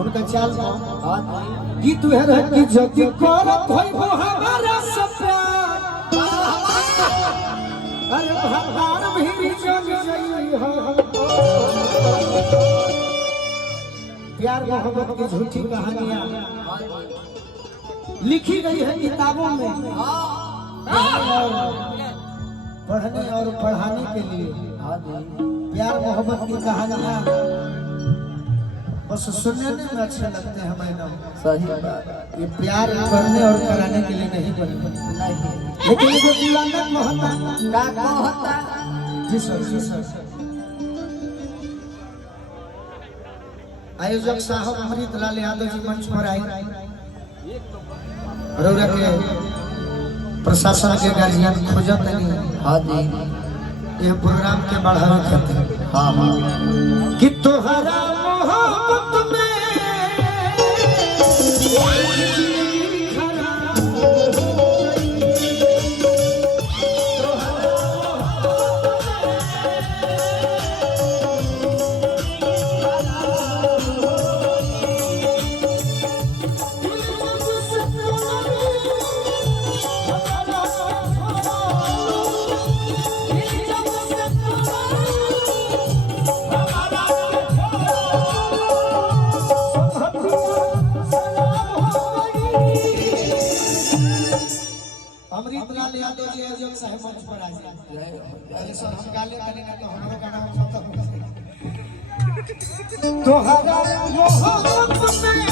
उनका चाल कि तू है कि जति करत होई वो हमारा सब प्यार अरे भगवान भी जग जई हो प्यार मोहब्बत की झूठी कहानियां लिखी गई है किताबों में पढ़ने और पढ़ाने के लिए। प्यार मोहब्बत की कहानियां बस सुनने में अच्छे लगते हैं मैडम, सही बात। ये प्यार करने और कराने के लिए नहीं बने, लेकिन ये जो दिलंगत होता जी सर आयोजक साहब अमृतलाल यादव जी मंच पर आए, रौरा के प्रशासन के गार्जियन खोजत नहीं। हाँ जी, ये प्रोग्राम के बढ़ावा खातिर हाँ कि तोहरा मोहब्बत में अमृतलाल यादव जी आयोजक साहब मंच पर आ जाए। अरे सर हम गाले गाले ना तो हमारा गाना खत्म हो जाए। तोहरा मोहब्बत में